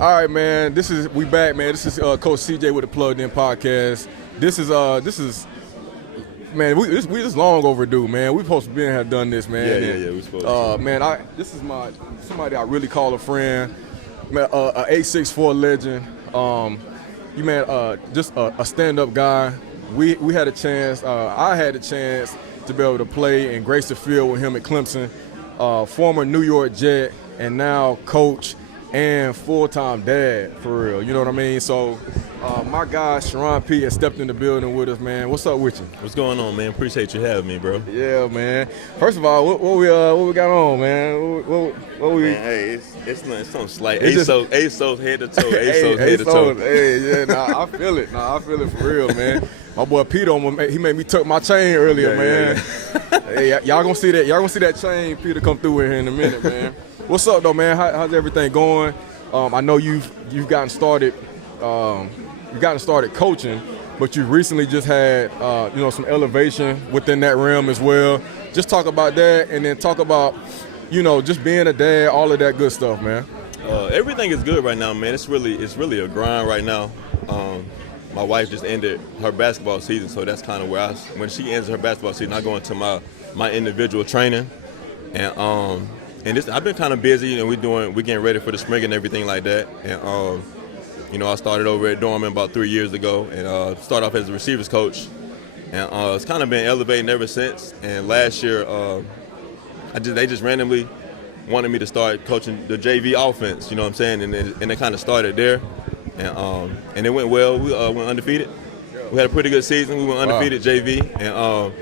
All right, man. We back, man. This is Coach CJ with the Plugged In podcast. This is man. We this long overdue, man. We supposed to be in here done this, man. Yeah. We supposed to. Man, this is somebody I really call a friend, man. A 8'6" legend. You man, just a stand-up guy. We had a chance. I had a chance to be able to play and grace the field with him at Clemson. Former New York Jet and now coach and full-time dad, for real. You know what I mean? So my guy Charone Peake has stepped in the building with us, man. What's up with you? What's going on, man? Appreciate you having me, bro. Yeah, man. First of all, what we got on, man? What we? Man, hey, it's something slight. ASOS head to toe. ASOS head to toe. Hey, I feel it. I feel it for real, man. My boy Peter, he made me tuck my chain earlier, man. Hey, y'all gonna see that? Y'all gonna see that chain Peter come through here in a minute, man. What's up, though, man? How's everything going? I know you've gotten started. You've gotten started coaching, but you recently just had some elevation within that realm as well. Just talk about that, and then talk about just being a dad, all of that good stuff, man. Everything is good right now, man. It's really a grind right now. My wife just ended her basketball season, so that's kind of where when she ends her basketball season, I go into my individual training, and I've been kind of busy. We're getting ready for the spring and everything like that. And I started over at Dorman about 3 years ago, and started off as a receivers coach, and it's kind of been elevating ever since. And last year, they just randomly wanted me to start coaching the JV offense. You know what I'm saying? And it kind of started there. And it went well. We went undefeated. We had a pretty good season. We went undefeated JV. And,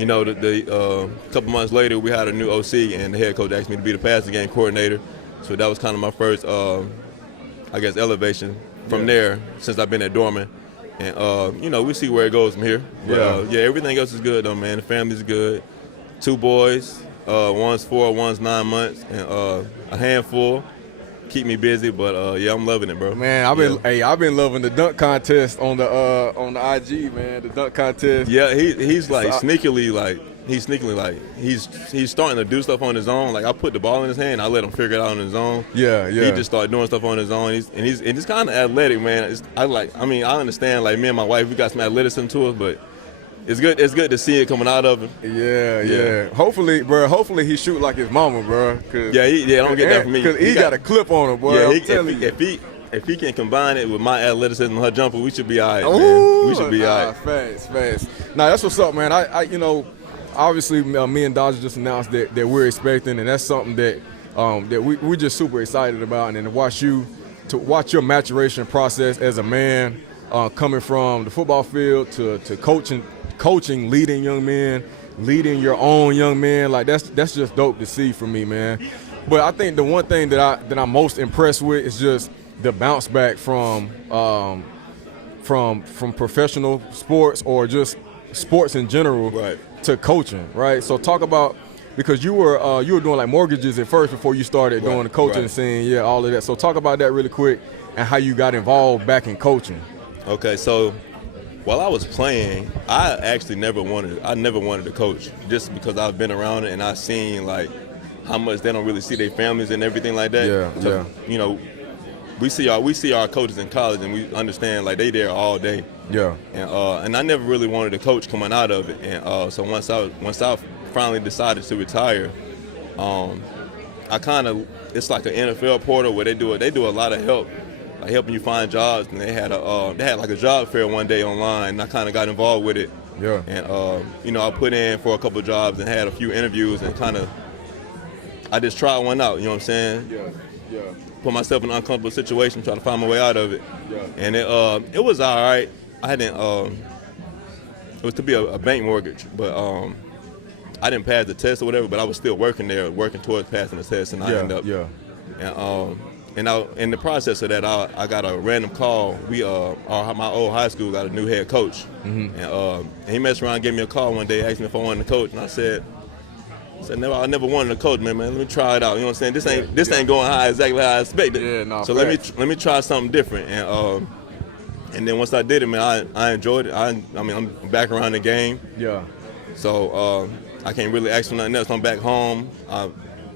the couple months later, we had a new OC, and the head coach asked me to be the passing game coordinator. So that was kind of my first, elevation from there since I've been at Dorman. And, we see where it goes from here. But, everything else is good, though, man. The family's good. 2 boys. One's 4, one's 9 months, and a handful. Keep me busy, but I'm loving it, bro. Man, I've been loving the dunk contest on the IG, man. The dunk contest. Yeah, he's sneakily he's starting to do stuff on his own. Like, I put the ball in his hand, I let him figure it out on his own. Yeah. He just started doing stuff on his own. He's kind of athletic, man. I understand. Like, me and my wife, we got some athleticism to us, but it's good to see it coming out of him. Yeah. Hopefully he shoot like his mama, bro. Don't get that from me. Because he got a clip on him, boy. If he can combine it with my athleticism and her jumper, we should be all right, man. We should be all right. Fast. Nah, that's what's up, man. Obviously, me and Dodger just announced that we're expecting, and that's something that we're just super excited about. And to watch your maturation process as a man, coming from the football field to coaching, leading young men, leading your own young men, like that's just dope to see for me, man. But I think the one thing that I'm most impressed with is just the bounce back from professional sports or just sports in general, right, to coaching, right? So talk about, because you were doing like mortgages at first before you started doing the coaching scene, all of that. So talk about that really quick and how you got involved back in coaching. Okay, so while I was playing, I never wanted to coach, just because I've been around it and I've seen like how much they don't really see their families and everything like that. Yeah. We see our coaches in college, and we understand like they there all day. Yeah. And I never really wanted to coach coming out of it. And so once I finally decided to retire, it's like an NFL portal where they do a lot of help, like helping you find jobs. And they had like a job fair one day online, and I kind of got involved with it. Yeah. And I put in for a couple of jobs and had a few interviews, and I just tried one out. You know what I'm saying? Yeah. Put myself in an uncomfortable situation, try to find my way out of it. Yeah. And it was all right. I didn't. It was to be a bank mortgage, but I didn't pass the test or whatever. But I was still working towards passing the test, and I ended up. Yeah. And in the process of that, I got a random call. My old high school got a new head coach, and he messed around, and gave me a call one day, asked me if I wanted to coach, and I said, I never wanted to coach, man. Let me try it out. You know what I'm saying? This ain't going exactly how I expected. Yeah, no. So let me try something different. And then once I did it, man, I enjoyed it. I'm back around the game. Yeah. So I can't really ask for nothing else. I'm back home. I'm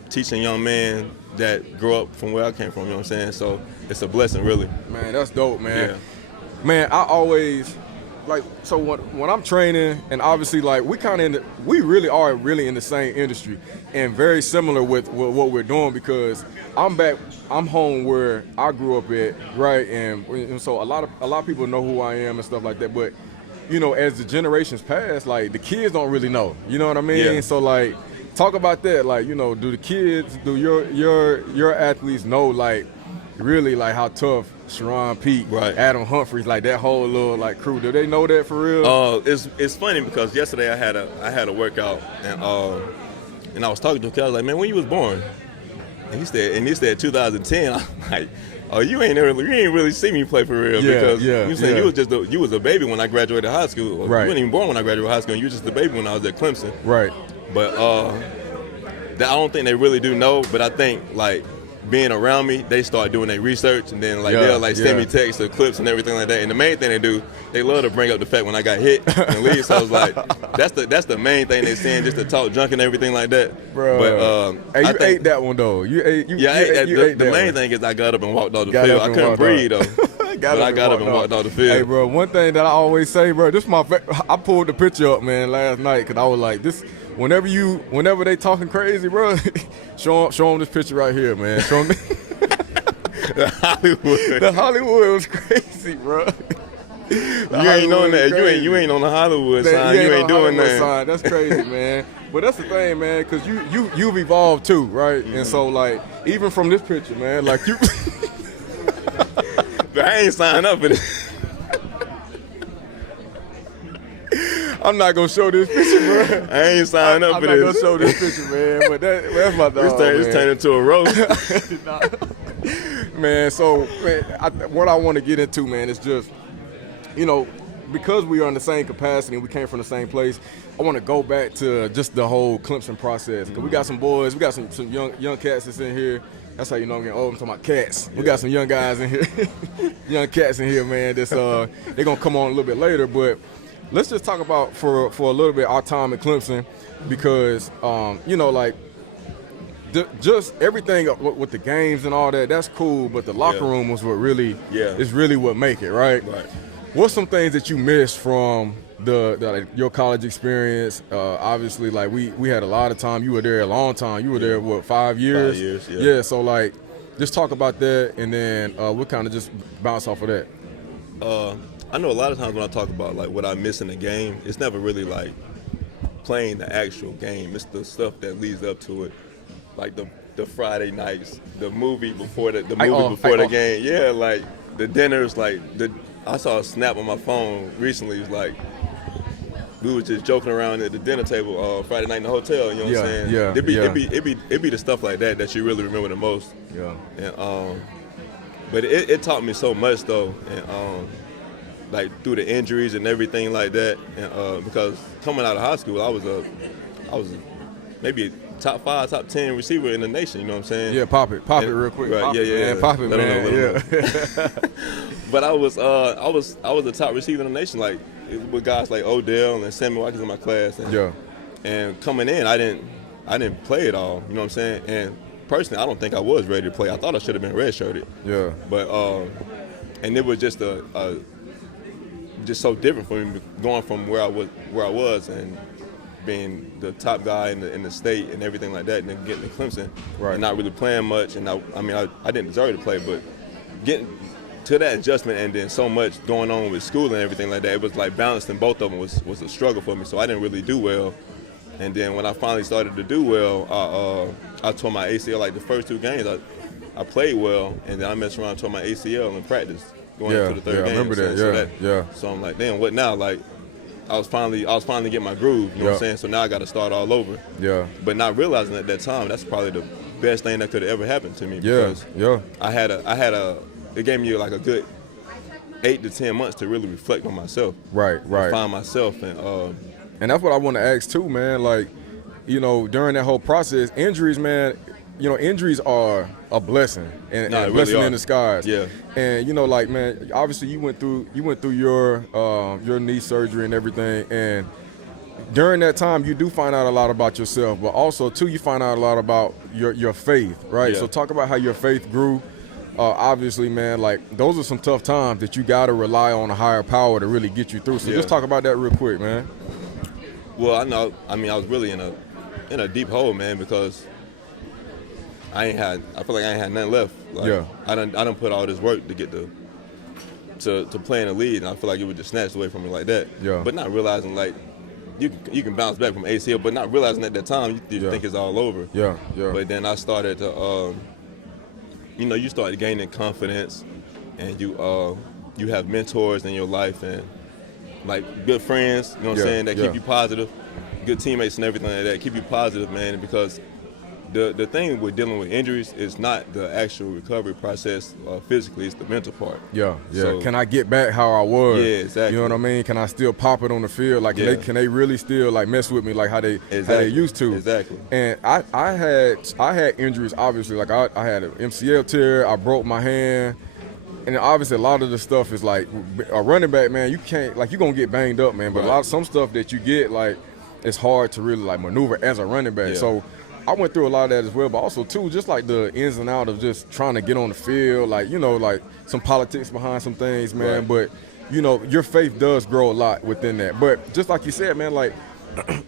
teaching young men that grow up from where I came from. You know what I'm saying? So it's a blessing, really. Man, that's dope, man. Yeah. Man, I always so when I'm training, and obviously like we really are in the same industry and very similar with what we're doing, because I'm home where I grew up at, right? And so a lot of people know who I am and stuff like that, but you know, as the generations pass, like the kids don't really know, you know what I mean? Yeah. So like, talk about that, like, you know, do your athletes know like really like how tough Charone Peake, right, Adam Humphries, like that whole little like crew, do they know that for real? It's funny because yesterday I had a workout, and I was talking to a kid. I was like, man, when you was born? And he said 2010. I'm like, oh, you ain't really see me play for real, because you said you was a baby when I graduated high school. Right. You weren't even born when I graduated high school. You were just a baby when I was at Clemson. Right. But I don't think they really do know. But I think like being around me, they start doing their research, and then like they'll like send me texts or clips and everything like that. And the main thing they do, they love to bring up the fact when I got hit and leave. So I was like, that's the main thing they saying, just to talk junk and everyting like that. Bro, but hey, you ate that one though. You ate. The main thing is I got up and walked off the field. I couldn't breathe though. I got up and walked off the field. Hey, bro, one thing that I always say, bro, this is I pulled the picture up, man, last night, because I was like, this. Whenever they talking crazy, bro, show them this picture right here, man. Show them. The Hollywood was crazy, bro. You ain't on that. You ain't on the Hollywood sign. You ain't doing that. That's crazy, man. But that's the thing, man, because you've evolved too, right? Mm-hmm. And so like even from this picture, man, like you. But I ain't signed up for this. I'm not gonna show this picture, bro. I ain't signed up for this. I'm not gonna show this picture, man. But that's my dog. This turned into a roast. Man, so man, what I want to get into, man, is just, you know, because we are in the same capacity and we came from the same place, I want to go back to just the whole Clemson process. Because we got some boys, we got some young cats that's in here. That's how you know I'm getting old. I'm talking about cats. We got some young guys in here, young cats in here, man. That's they're gonna come on a little bit later, but let's just talk about for a little bit our time at Clemson, because you know, like just everything with the games and all that, that's cool, but the locker room was what really is really what make it, right? Right. What's some things that you missed from your college experience? Obviously, like we had a lot of time. You were there a long time. You were there, what, 5 years? 5 years, yeah. So like, just talk about that, and then we'll kind of just bounce off of that. I know a lot of times when I talk about like what I miss in the game, it's never really like playing the actual game. It's the stuff that leads up to it, like the Friday nights, the movie before the game. Yeah, like the dinners. Like I saw a snap on my phone recently. It was like we was just joking around at the dinner table Friday night in the hotel. You know what I'm saying? Yeah. It'd be the stuff like that you really remember the most. Yeah. And but it taught me so much though, and like through the injuries and everything like that, and because coming out of high school, I was maybe a top 5, top 10 receiver in the nation. You know what I'm saying? Yeah, pop it real quick. Right, pop it, man. But I was the top receiver in the nation, like with guys like Odell and Sammy Watkins in my class. And coming in, I didn't play it all. You know what I'm saying? And personally, I don't think I was ready to play. I thought I should have been redshirted. Yeah. But and it was just just so different for me going from where I was and being the top guy in the state and everything like that, and then getting to Clemson and not really playing much. And I didn't deserve to play, but getting to that adjustment and then so much going on with school and everything like that, it was like balancing both of them was a struggle for me. So I didn't really do well. And then when I finally started to do well, I tore my ACL. Like the first 2 games, I played well, and then I messed around and tore my ACL in practice going into the third game. I remember that. So I'm like, damn, what now? Like, I was finally getting my groove. You know what I'm saying? So now I got to start all over. Yeah. But not realizing at that time, that's probably the best thing that could have ever happened to me. Because it gave me like a good 8 to 10 months to really reflect on myself. Right. Find myself and that's what I want to ask too, man. Like, you know, during that whole process, injuries, man. You know, injuries are a blessing and a blessing in disguise. Yeah. And you know, like, man, obviously you went through your knee surgery and everything, and during that time, you do find out a lot about yourself, but also too, you find out a lot about your faith, right? Yeah. So talk about how your faith grew. Obviously, man, like those are some tough times that you got to rely on a higher power to really get you through. So just talk about that real quick, man. Well, I know. I mean, I was really in a deep hole, man, because I feel like I ain't had nothing left. Like, I done put all this work to get to play in the league, and I feel like it was just snatched away from me like that. Yeah. But not realizing like you can bounce back from ACL, but not realizing at that time you think it's all over. Yeah. But then I started to, you start gaining confidence, and you have mentors in your life, and like good friends, you know what I'm saying, that keep you positive, good teammates and everything like that, keep you positive, man, because the thing with dealing with injuries is not the actual recovery process physically, it's the mental part. Yeah. So, can I get back how I was? Yeah, exactly. You know what I mean? Can I still pop it on the field? Like, can they really still like mess with me like how they used to? Exactly. And I had injuries, obviously. Like I had an MCL tear, I broke my hand. And obviously a lot of the stuff is like a running back, man, you can't, like, you're going to get banged up, man. But some stuff that you get, like, it's hard to really like maneuver as a running back. So I went through a lot of that as well, but also too, just like the ins and outs of just trying to get on the field, like, like some politics behind some things, man. But, your faith does grow a lot within that. But just like you said, man, like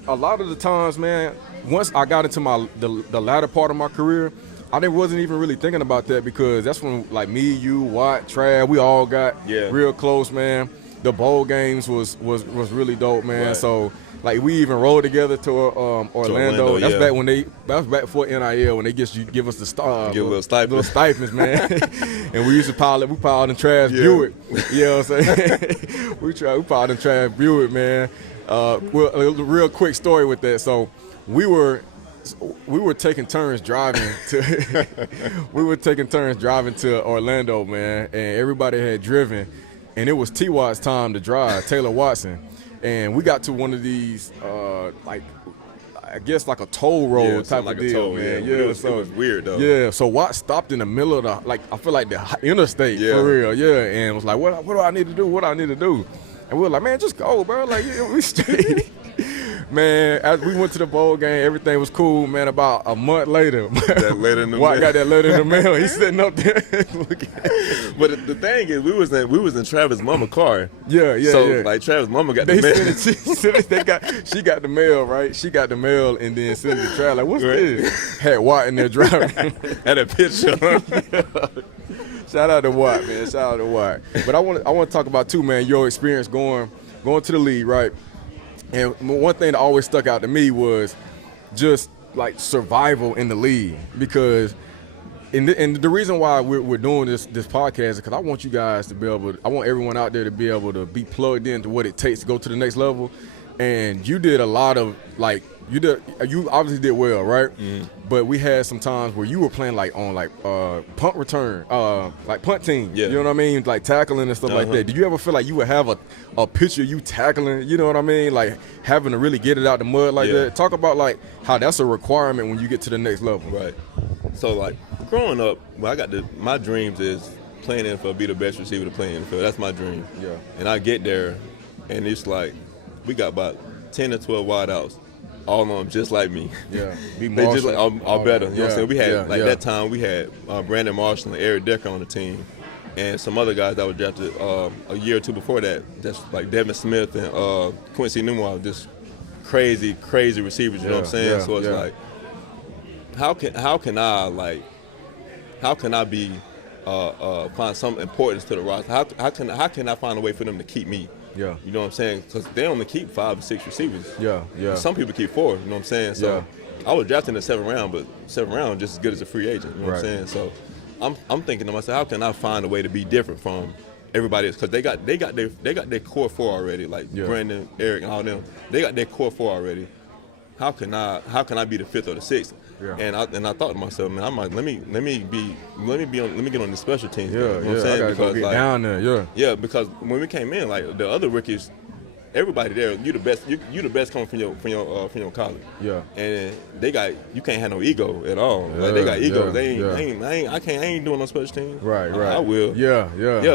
a lot of the times, man, once I got into the latter part of my career, I wasn't even really thinking about that, because that's when like me, you, Watt, Trav, we all got real close, man. The bowl games was really dope, man. So like we even rode together to Orlando. That's back when that was back before NIL, when they give us the little stipends, man. And we used to pilot in Trav Buick. You know what I'm saying? we piled in Trav Buick, man. Well, a real quick story with that. So we were taking turns driving to Orlando, man, and everybody had driven, and it was T-Watt's time to drive, Taylor Watson. And we got to one of these, like, I guess like a toll road type of deal, man. Yeah, it was weird, though. Yeah, so Watt stopped in the middle of the, like, I feel like the interstate, for real, and was like, what do I need to do? What do I need to do? And we were like, man, just go, bro. Like, we straight. Man, as we went to the bowl game, everything was cool, man. About a month later, that letter in the Watt mail. got that letter in the mail. He's sitting up there looking. But the thing is, we was in Travis' mama car. So like Travis' mama got the mail. She got the mail, right? She got the mail and then sent it to Travis. Like, what's this? Had Watt in there driving. Had a picture. Shout out to Watt, man. Shout out to Watt. But I want to talk about too, man, your experience going to the league, right? And one thing that always stuck out to me was just like survival in the league, because and the reason why we're doing this podcast is because I want you guys to be able I want everyone out there to be able to be plugged into what it takes to go to the next level. And you did a lot of like you obviously did well, right? But we had some times where you were playing like on like punt return, like punt team. You know what I mean? Like tackling and stuff like that. Did you ever feel like you would have a picture of you tackling? You know what I mean? Like having to really get it out the mud like that. Talk about like how that's a requirement when you get to the next level. Right. So like growing up, my dreams is playing NFL, be the best receiver to play in NFL. That's my dream. Yeah. And I get there, and it's like we got about 10 or 12 wideouts. All of them just like me. Yeah, they just like all better. You know what I'm saying? We had that time we had Brandon Marshall and Eric Decker on the team, and some other guys that were drafted a year or two before that. That's like Devin Smith and Quincy Newell, just crazy receivers. You know what I'm saying? So it's like, how can I be find some importance to the roster? How can I find a way for them to keep me? Yeah. You know what I'm saying? Because they only keep 5 or 6 receivers. Yeah. Some people keep 4, you know what I'm saying? So I was drafted in the 7th round, but 7th round just as good as a free agent, you know what I'm saying? So I'm thinking to myself, how can I find a way to be different from everybody else? Because they got their core 4 already, like Brandon, Eric, and all them. They got their core 4 already. How can I be the 5th or the 6th? Yeah. And I thought to myself, man, I'm like, let me get on the special teams. You know what I'm saying? I gotta go get down there. Yeah, because when we came in, like the other rookies, everybody there, you the best. You the best coming from your college. Yeah. And you can't have no ego at all. Like they got egos. I ain't doing no special teams. Right. I will. Yeah.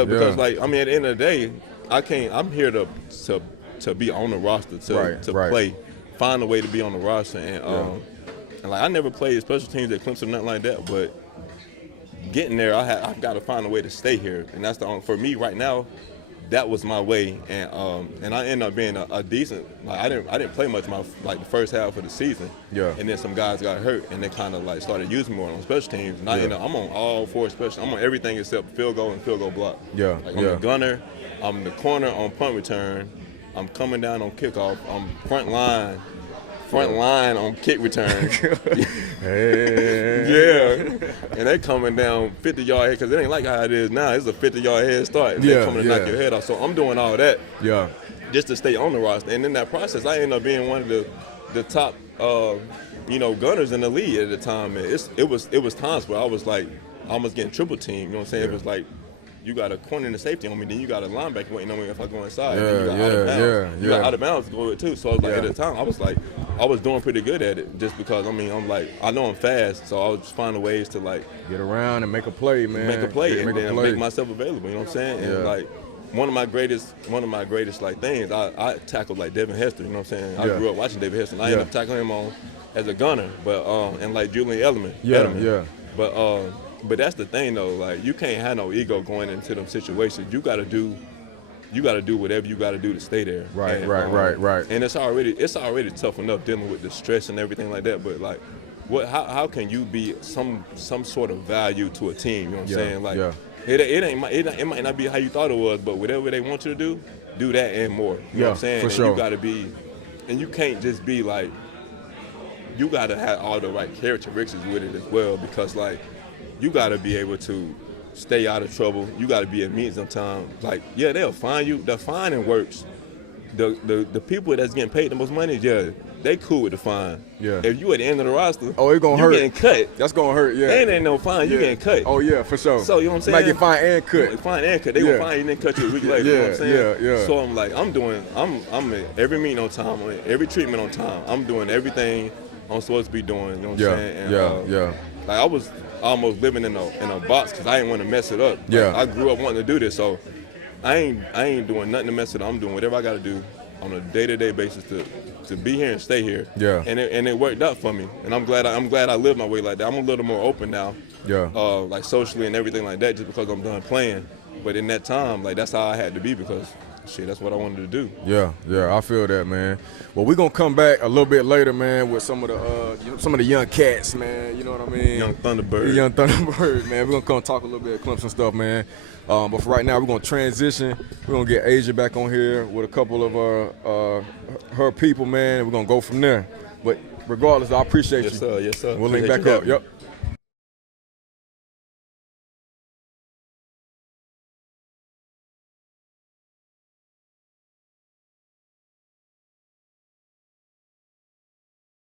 Because like I mean, at the end of the day, I'm here to to be on the roster to play, find a way to be on the roster, and like I never played special teams at Clemson, nothing like that, but getting there, I've got to find a way to stay here, and that's for me right now. That was my way, and I ended up being a decent. Like I didn't play much the first half of the season. Yeah. And then some guys got hurt, and they kind of like started using me more on special teams. And I'm on all 4 special. I'm on everything except field goal and field goal block. Yeah. Like I'm the gunner. I'm the corner on punt return. I'm coming down on kickoff. I'm front line on kick return. Yeah. And they coming down 50-yard head, because it ain't like how it is now. It's a 50-yard head start, and they're coming to knock your head off. So I'm doing all that just to stay on the roster. And in that process, I ended up being one of the top gunners in the league at the time. Man. It was times where I was like almost getting triple team. You know what I'm saying? It was like, you got a corner and a safety on me, then you got a linebacker waiting on me if I go inside. You got out of bounds to go with too. So I was like, at the time, I was doing pretty good at it, just because I'm like, I know I'm fast, so I was just finding ways to like get around and make a play, man. Make a play and then make myself available. You know what I'm saying? And like one of my greatest like things, I tackled like Devin Hester. You know what I'm saying? I grew up watching David Hester. And I ended up tackling him on as a gunner, but and like Julian Edelman. But that's the thing though, like you can't have no ego going into them situations. You gotta do whatever you gotta do to stay there. Right. And it's already tough enough dealing with the stress and everything like that. But like, how can you be some sort of value to a team? You know what I'm saying? Like it might not be how you thought it was, but whatever they want you to do that and more. You know what I'm saying? For sure. You gotta be, and you can't just be like, you gotta have all the right characteristics with it as well, because like, you got to be able to stay out of trouble. You got to be at meetings on time. Like, they'll fine you. The fining works. The people that's getting paid the most money, they cool with the fine. Yeah. If you at the end of the roster, it's gonna hurt. You getting cut. That's gonna hurt. Yeah. They ain't no fine. You getting cut. Oh yeah, for sure. So you know what I'm saying? Might get fined and cut. Fine and cut. They will fine you and then cut you a week later. You know what I'm saying? Yeah. So I'm like, I'm at every meeting on time, every treatment on time. I'm doing everything I'm supposed to be doing. You know what I'm saying? And, like I was almost living in a box because I didn't want to mess it up. Like, I grew up wanting to do this, so I ain't doing nothing to mess it up. I'm doing whatever I got to do on a day-to-day basis to be here and stay here. Yeah. And it worked out for me, and I'm glad I lived my way like that. I'm a little more open now. Yeah. Like socially and everything like that, just because I'm done playing. But in that time, like that's how I had to be, because that's what I wanted to do. Yeah, I feel that, man. Well, we're gonna come back a little bit later, man, with some of the young cats, man. You know what I mean? Young Thunderbird, man. We're gonna come talk a little bit of Clemson stuff, man. But for right now, we're gonna transition. We're gonna get Asia back on here with a couple of her people, man. And we're gonna go from there. But regardless, I appreciate you. Yes, sir. We'll link back up. Yep.